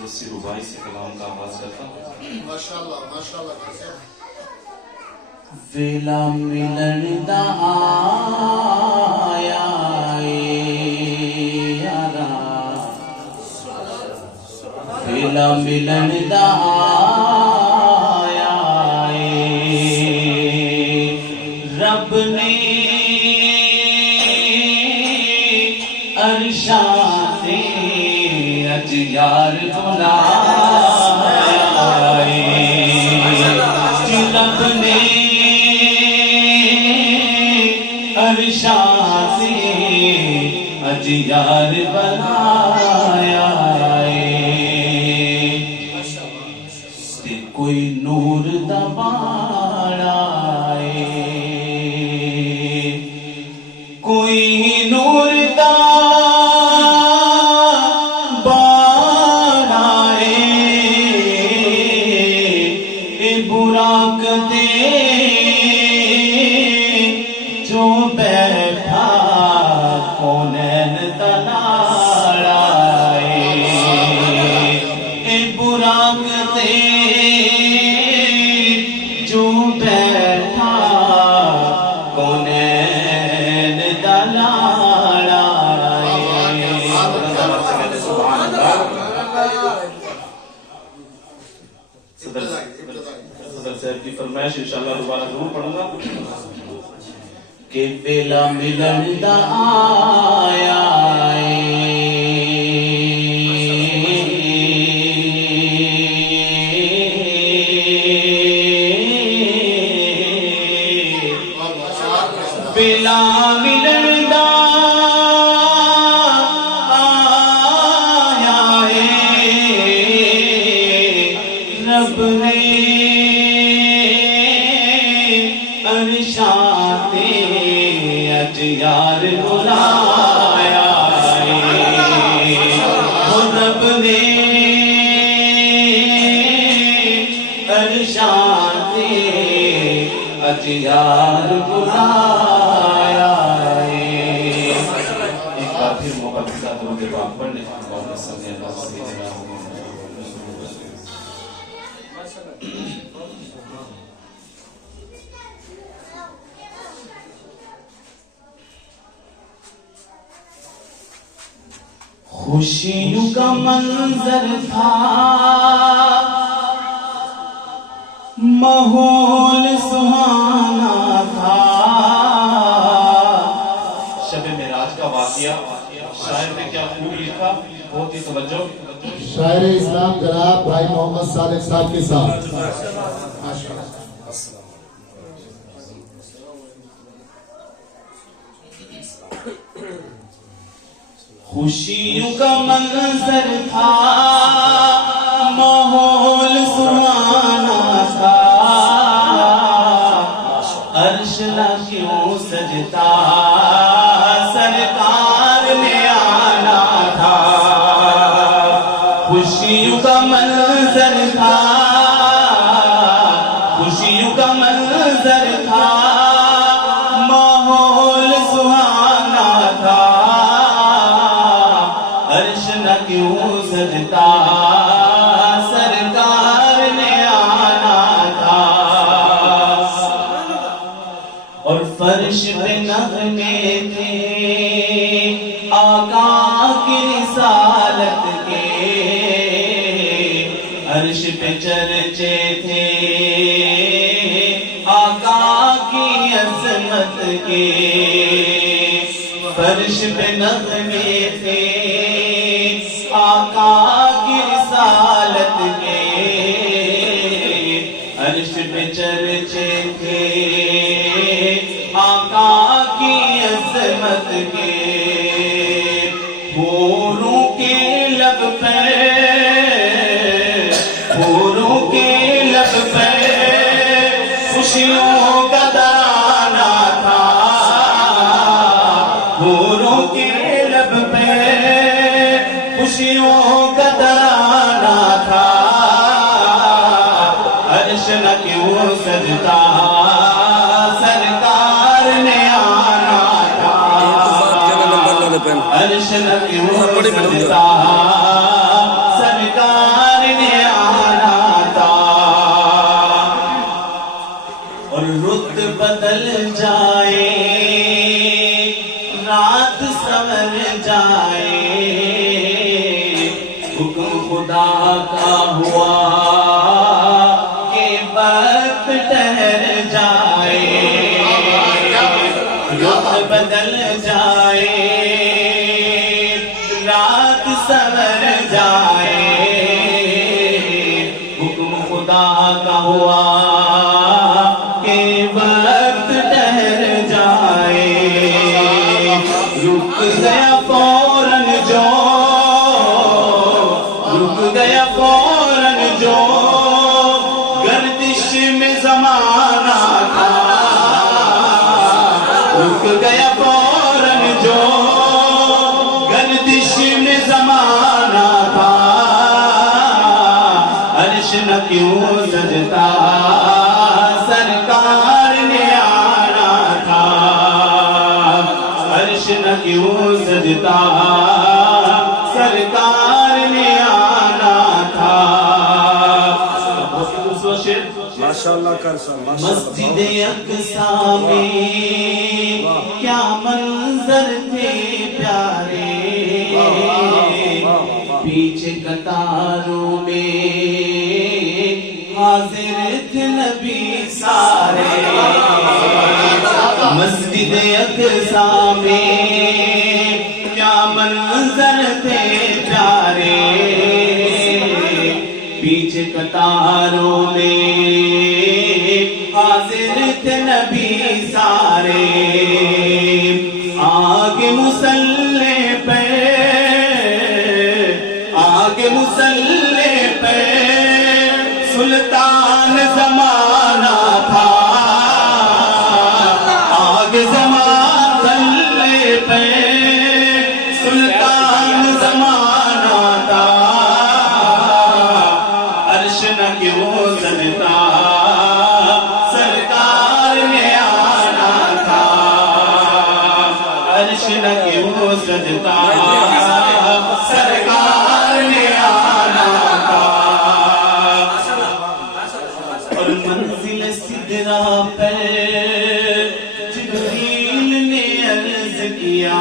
تھوڑی سی ربائی سے کلام کا آغاز کرتا ہوں. ماشاءاللہ کیسے ویلا ملن دا آیا یارا ویلا ملن دا آیا رب نے عرشاں سے اج یار بلایا رب نے عرشاں سے اج یار بلایا تے کوئی نور دا باڑا کوئی نور دا باڑا اے براق دے جو بیٹھا کونین دا لاڑا اے براق دے جو بیٹھا کونین دا لاڑا صدر صاحب کی فرمائش انشاءاللہ دوبارہ ضرور پڑھوں گا کہ ویلا ملن دا آیا ویلا ملن دا آیا رب نے عرشاں تے اج یار بلایا رب نے عرشاں تے اج یار بلایا ایک بار پھر موقع کے ساتھ درود پاک پڑھنے اللہم صلی علی سیدنا محمد. خوشیوں کا منظر تھا ماحول سہانا تھا شب معراج کا واقعہ شاعر نے کیا خوب لکھا, بہت ہی توجہ. شاعر اسلام جناب بھائی محمد صادق صاحب کے ساتھ خوشیوں کا منظر تھا ماحول سہانا تھا عرش نہ کیوں سجتا سرکار نے آنا تھا خوشیوں کا منظر تھا خوشیوں کا منظر تھا ماحول سہانا تھا عرش نہ کیوں سجتا سرکار نے آنا تھا اور فرش پہ نغمے تھے آقا کی رسالت کے عرش پہ چرچے تھے آقا کی عظمت کے فرش پہ نغمے تھے آقا کی رسالت کے عرش پہ چرچے تھے آقا کی عظمت کے حوروں کے لب پہ حوروں کے لب پہ خوشیوں کا ترانہ تھا حوروں کے لب پہ خوشیوں کا ترانہ تھا عرش نہ کیوں سجتا سرکار نے آنا تھا عرش نہ کیوں سجتا سرکار جائے حکم خدا کا ہوا کہ وقت ٹھہر جائے رخ بدل جائے رات سور جائے حکم خدا کا ہوا کہ وقت ٹھہر جائے رک گیا فوراً جو رک گیا فوراً جو گردش میں زمانہ تھا رک گیا فوراً جو گردش میں زمانہ تھا عرش نہ کیوں سجتا سرکار نے آنا تھا عرش نہ کیوں سجتا سرکار نے آنا تھا ماشاءاللہ کر سا مسجد اقصیٰ میں کیا منظر تھے پیارے پیچھے قطاروں میں حاضر تھے نبی سارے مسجد اقصیٰ میں کیا منظر تھے پیارے پیچھے قطاروں میں حاضر تھے نبی سارے آگے مسلح پہ آگے مسلح پہ سلطان زمانہ تھا آگے مسلح پہ سلطان زمانہ تھا عرش نہ کیوں سجتا سرکار نے آنا تھا عرش نہ کیوں سجتا سرکار نے آنا تھا اور منزل سدرا پہ جبریل نے عرض کیا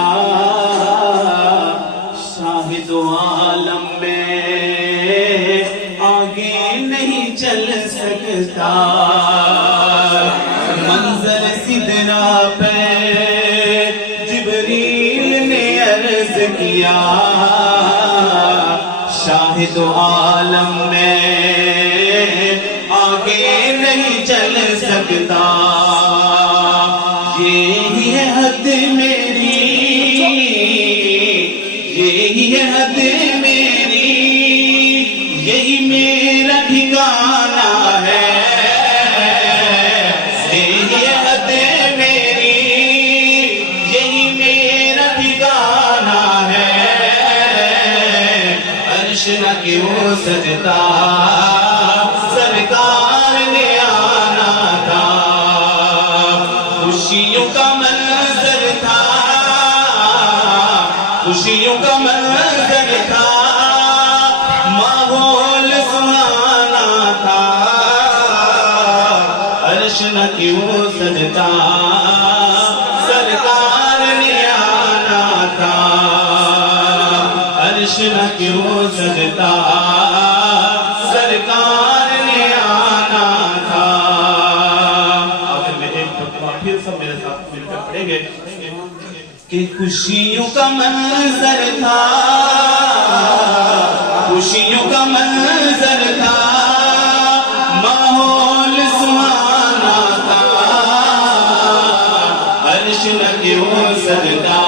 شاہد عالم میں آگے نہیں چل سکتا منظر سدرا پہ جبریل نے عرض کیا شاہد عالم میں آگے نہیں چل سکتا یہی ہے حد میری یہی ہے حد میری یہی میرا ٹھکانہ ہے یہی ہے حد میری یہی میرا ٹھکانہ ہے عرش نہ کیوں سجتا سرکار نے آنا تھا خوشیوں کا منظر تھا خوشیوں کا منظر تھا ماحول سہانا تھا عرش نہ کیوں سجتا سرکار نے آنا تھا عرش نہ کیوں سجتا سرکار نے آنا تھا آخر میں ایک مرتبہ پھر سب میرے ساتھ مل کر پڑھیں گے کہ خوشیوں کا منظر تھا خوشیوں کا منظر تھا ماحول سہانا تھا عرش نہ کیوں سجتا